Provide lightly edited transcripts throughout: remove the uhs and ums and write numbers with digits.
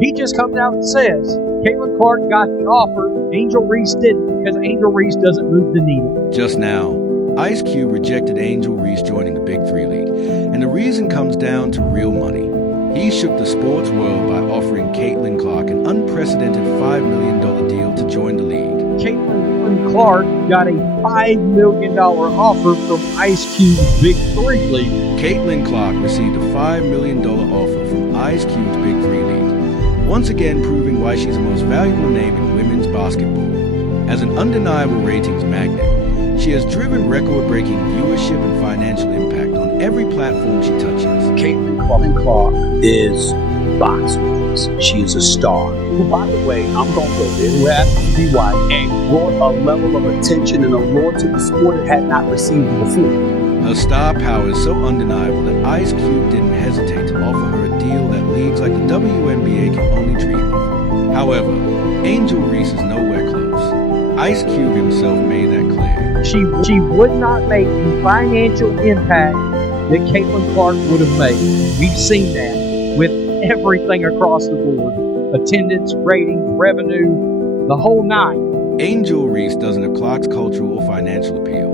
He just comes out and says, Caitlin Clark got the offer, Angel Reese didn't, because Angel Reese doesn't move the needle. Just now, Ice Cube rejected Angel Reese joining the Big 3 League, and the reason comes down to real money. He shook the sports world by offering Caitlin Clark an unprecedented $5 million deal to join the league. Caitlin Clark got a $5 million offer from Ice Cube's Big 3 League. Caitlin Clark received a $5 million offer from Ice Cube's Big 3 League, once again proving why she's the most valuable name in women's basketball. As an undeniable ratings magnet, she has driven record-breaking viewership and financial impact on every platform she touches. Caitlin Clark is boxing. She is a star. Who, by the way, I'm going to go there, who happens to be white and brought a level of attention and allure to the sport it had not received before. Her star power is so undeniable that Ice Cube didn't hesitate to offer her a deal that leagues like the WNBA can only dream of. However, Angel Reese is nowhere close. Ice Cube himself made that clear. She would not make the financial impact that Caitlin Clark would have made. We've seen that with everything across the board. Attendance, ratings, revenue, the whole nine. Angel Reese doesn't have Clark's cultural or financial appeal.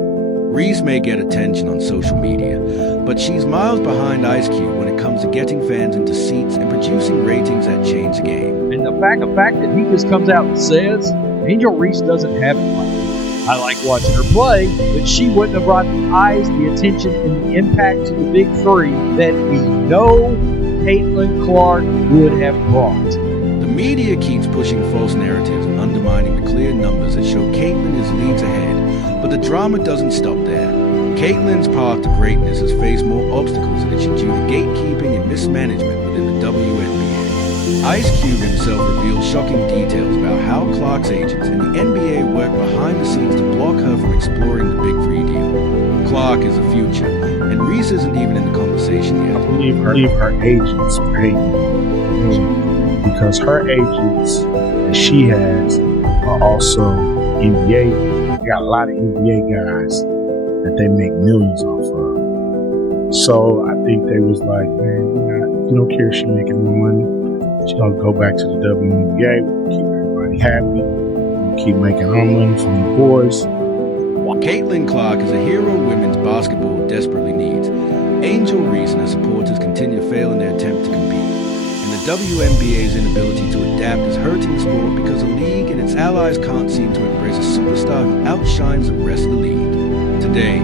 Reese may get attention on social media, but she's miles behind Ice Cube when it comes to getting fans into seats and producing ratings that change the game. And the fact that he just comes out and says, Angel Reese doesn't have it. I like watching her play, but she wouldn't have brought the eyes, the attention, and the impact to the Big 3 that we know Caitlin Clark would have brought. The media keeps pushing false narratives and undermining the clear numbers that show Caitlin is leagues ahead, but the drama doesn't stop there. Caitlin's path to greatness has faced more obstacles than it should due to gatekeeping and mismanagement within the WNBA. Ice Cube himself revealed shocking details about how Clark's agents and the NBA work behind the scenes to block her from exploring the Big 3 deal. Clark is the future, and Reese isn't even in the conversation yet. I believe her agents pay me because her agents that she has are also NBA. They got a lot of NBA guys that they make millions off of. So I think they was like, man, we don't care if she's making more money. She's gonna go back to the WNBA. We'll keep everybody happy. We'll keep making our money from the boys. Caitlin Clark is a hero women's basketball desperately needs. Angel Reese and her supporters continue to fail in their attempt to compete. And the WNBA's inability to adapt is hurting the sport because the league and its allies can't seem to embrace a superstar who outshines the rest of the league. Today,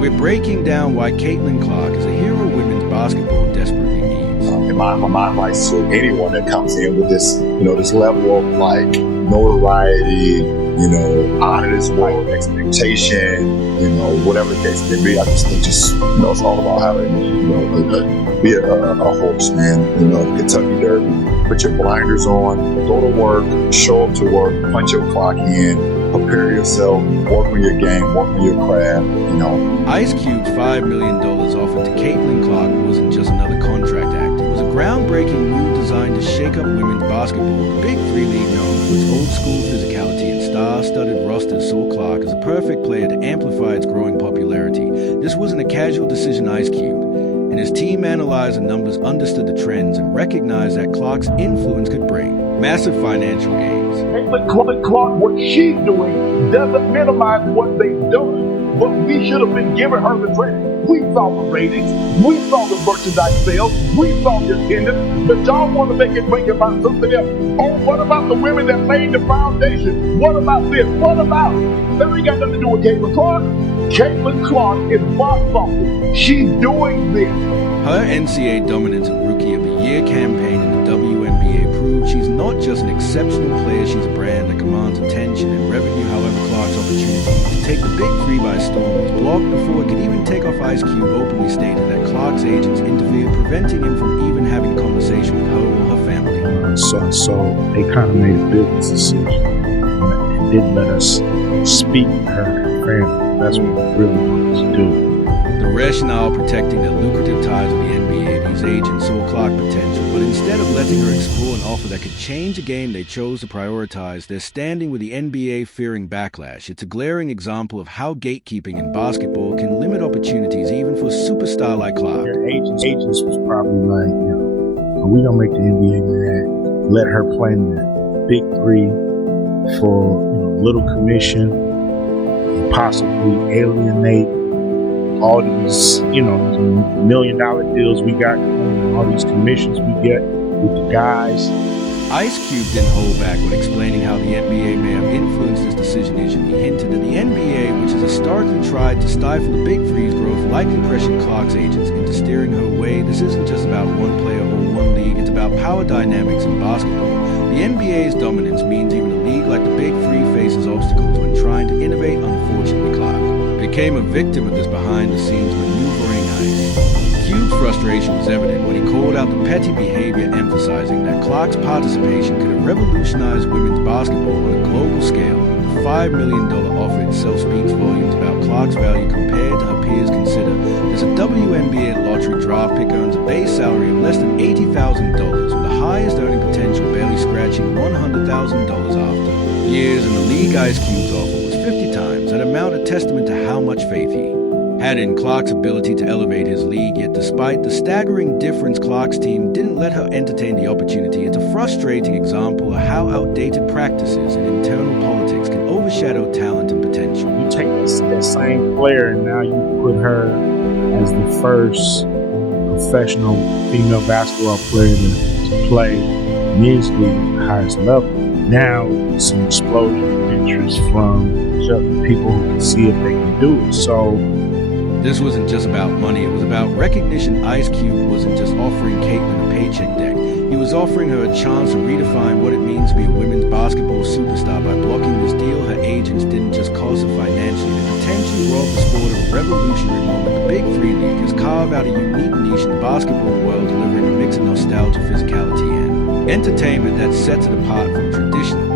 we're breaking down why Caitlin Clark is a hero women's basketball desperately needs. And my advice to anyone that comes in with this, this level of like notoriety, out of this world expectation, whatever the case may be, I just think it's all about having, be a horse, man, Kentucky Derby. Put your blinders on, go to work, show up to work, punch your clock in, prepare yourself, work on your game, work on your craft, Ice Cube's $5 million offered to Caitlin Clark wasn't just another contract act. It was a groundbreaking move designed to shake up women's basketball. The Big 3 League, known for its old-school physicality and star-studded roster, saw Clark as a perfect player to amplify its growing popularity. This wasn't a casual decision. Ice Cube and his team analyzed the numbers, understood the trends, and recognized that Clark's influence could bring massive financial gains. Caitlin Clark, what she's doing doesn't minimize what they've done, but we should have been giving her the credit. We saw the ratings, we saw the merchandise sales, we saw the attendance, but y'all want to make it bring about something else. Oh, what about the women that laid the foundation? What about this? What about? That ain't got nothing to do with Caitlin Clark. Caitlin Clark is boss office. She's doing this. Her NCAA Dominance and Rookie of the Year campaign in the WNBA proved she's not just an exceptional player, she's a brand that commands attention and revenue. However, Clark's opportunity to take the Big 3 by storm was blocked before it could even take off. Ice Cube openly stated that Clark's agents interfered, preventing him from even having a conversation with her or her family. So they kind of made a business decision and didn't let us speak to her and her family. That's what we really wanted to do. The rationale protecting their lucrative ties with the NBA, these agents saw Clark potential, but instead of letting her explore an offer that could change the game, they chose to prioritize their standing with the NBA, fearing backlash. It's a glaring example of how gatekeeping in basketball can limit opportunities even for a superstar like Clark. Their agents was probably like, we don't make the NBA mad. let her play in the Big 3 for little commission and possibly alienate all these these $1 million deals we got, all these commissions we get with the guys. Ice Cube didn't hold back when explaining how the NBA may have influenced this decision. He hinted that the NBA, which has historically tried to stifle the Big Three's growth, likely pressured Clark's agents into steering her away. This isn't just about one player or one league, it's about power dynamics in basketball. The NBA's dominance means even a league like the Big Three faces obstacles when trying to innovate. Unfortunately, Clark became a victim of this behind-the-scenes maneuvering Ice. Cube's frustration was evident when he called out the petty behavior, emphasizing that Clark's participation could have revolutionized women's basketball on a global scale. The $5 million offer itself speaks volumes about Clark's value compared to her peers. Consider there's a WNBA lottery draft pick earns a base salary of less than $80,000, with the highest earning potential barely scratching $100,000 after years in the league. Ice Cube's offer was 50 times, an amount a testament to how much faith he had in Clark's ability to elevate his league. Yet despite the staggering difference, Clark's team didn't let her entertain the opportunity. It's a frustrating example of how outdated practices and internal politics can overshadow talent and potential. You take that same player and now you put her as the first professional female basketball player to play men's league at the highest level. Now it's an explosion of interest from people who can see if they can do it. So this wasn't just about money, it was about recognition. Ice Cube wasn't just offering Caitlin a paycheck deck. He was offering her a chance to redefine what it means to be a women's basketball superstar. By blocking this deal, her agents didn't just cost her financially, they potentially robbed the sport of a revolutionary moment. The Big Three League has carved out a unique niche in the basketball world, delivering a mix of nostalgia, physicality, and entertainment that sets it apart from traditional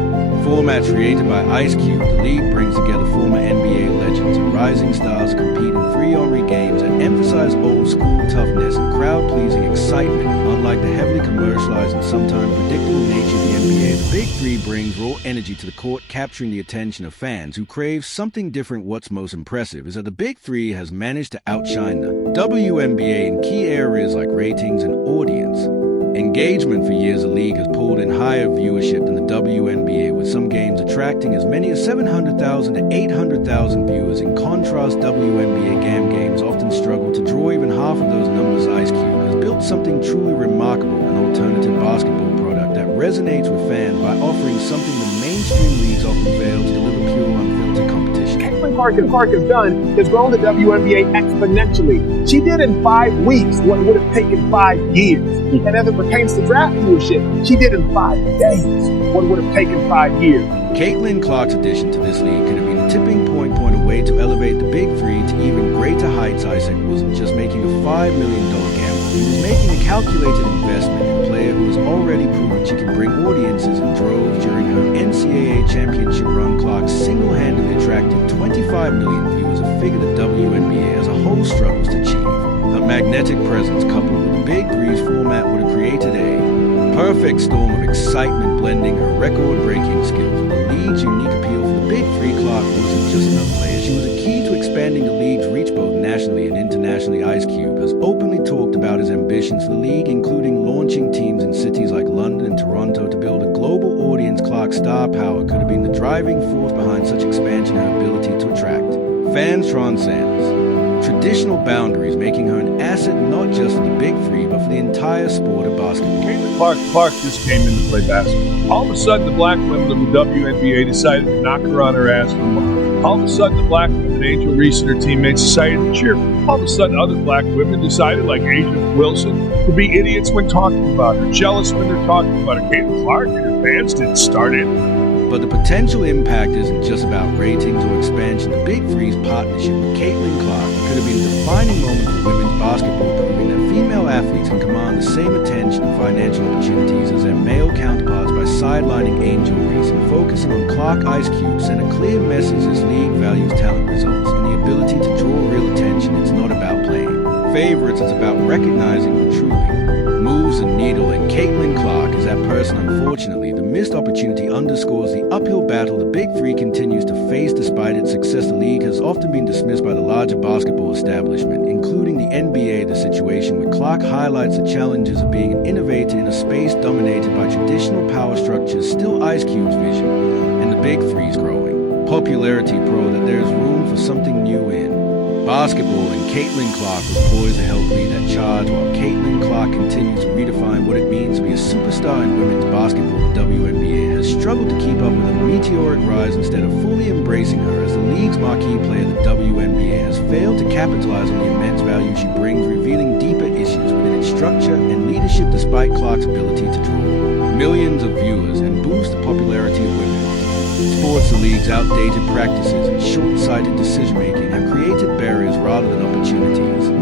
formats created by Ice Cube. The league brings together former NBA legends and rising stars who compete in 3-on-3 games that emphasize old-school toughness and crowd-pleasing excitement. Unlike the heavily commercialized and sometimes predictable nature of the NBA, the Big Three brings raw energy to the court, capturing the attention of fans who crave something different. What's most impressive is that the Big Three has managed to outshine the WNBA in key areas like ratings and audience engagement. For years, the league has pulled in higher viewership than the WNBA, with some games attracting as many as 700,000 to 800,000 viewers. In contrast, WNBA games often struggle to draw even half of those numbers. Ice Cube has built something truly remarkable, an alternative basketball product that resonates with fans by offering something the mainstream leagues often fail to deliver: pure, unfiltered competition. Caitlin Clark has done is grown the WNBA exponentially. She did in 5 weeks what would have taken 5 years. And as it pertains to draft viewership, she did in 5 days what would have taken 5 years. Caitlin Clark's addition to this league could have been a tipping point, a way to elevate the Big Three to even greater heights. Isaac wasn't just making a $5 million gamble, he was making a calculated investment in a player who has already proven she can bring audiences in droves. During her NCAA championship run, Clark single-handedly attracted 25 million viewers, a figure the WNBA as a whole struggles to achieve. Her magnetic presence, coupled with the Big Three's format, would have created a perfect storm of excitement, blending her record-breaking skills with the league's unique appeal. For the Big Three, Clark wasn't just another player, she was a key to expanding the league's reach both nationally and internationally. Ice Cube has openly talked about his ambitions for the league, including launching teams in cities like London and Toronto to build a global audience. Clark's star power could have been the driving force behind such expansion. Her ability to attract fans transcends traditional boundaries, making her an asset not just for the Big Three, but for the entire sport of basketball. Caitlin Clark just came in to play basketball. All of a sudden, the black women of the WNBA decided to knock her on her ass from behind. All of a sudden, the black women, Angel Reese and her teammates, decided to cheer. All of a sudden, other black women decided, like Asia Wilson, to be idiots when talking about her, jealous when they're talking about her. Caitlin Clark and her fans didn't start it. But the potential impact isn't just about ratings or expansion. The Big Three's partnership with Caitlin Clark could have been a defining moment for women's basketball, proving that female athletes can command the same attention and financial opportunities as their male counterparts. By sidelining Angel Reese and focusing on Clark, Ice Cube sent a clear message: this league values talent, results, and the ability to draw real attention. It's not about playing favorites, it's about recognizing the truly moves moves the needle, and Caitlin Clark is that person. Unfortunately, the missed opportunity underscores the uphill battle the Big Three continues to face. Despite its success, the league has often been dismissed by the larger basketball establishment, including the NBA. The situation with Clark highlights the challenges of being an innovator in a space dominated by traditional power structures. Still, Ice Cube's vision and the Big Three's growing popularity pro that there is room for something new in basketball, and Caitlin Clark was poised to help lead that charge. While Caitlin Clark continues to redefine what it means to be a superstar in women's basketball, the WNBA has struggled to keep up with a meteoric rise. Instead of fully embracing her as the league's marquee player, the WNBA has failed to capitalize on the immense value she brings, revealing deeper issues within its structure and leadership. Despite Clark's ability to draw millions of viewers and boost the popularity of women's sports, the league's outdated practices and short-sighted decision-making have created barriers rather than opportunities.